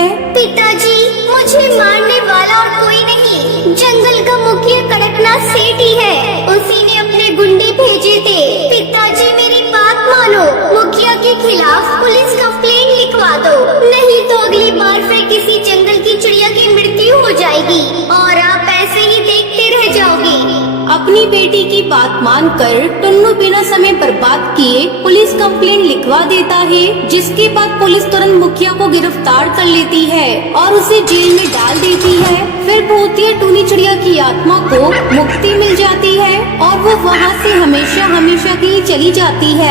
पिताजी, मुझे मारने वाला और कोई नहीं, जंगल का मुखिया कड़कनाथ सेठ ही है। उसी ने अपने गुंडे भेजे थे। पिताजी, मेरी बात मानो, मुखिया के खिलाफ पुलिस कंप्लेंट लिखवा दो, नहीं तो अगली बार फिर किसी जंगल की चिड़िया की मृत्यु हो जाएगी और आप ऐसे ही देखते रह जाओगे। अपनी बेटी की बात मानकर टुन्नू बिना समय बर्बाद किए पुलिस कंप्लेंट लिखवा देता है, जिसके बाद पुलिस तुरंत मुखिया को गिरफ्तार कर लेती है और उसे जेल में डाल देती है। फिर भूतिया टूनी चिड़िया की आत्मा को मुक्ति मिल जाती है और वो वहाँ से हमेशा हमेशा के लिए चली जाती है।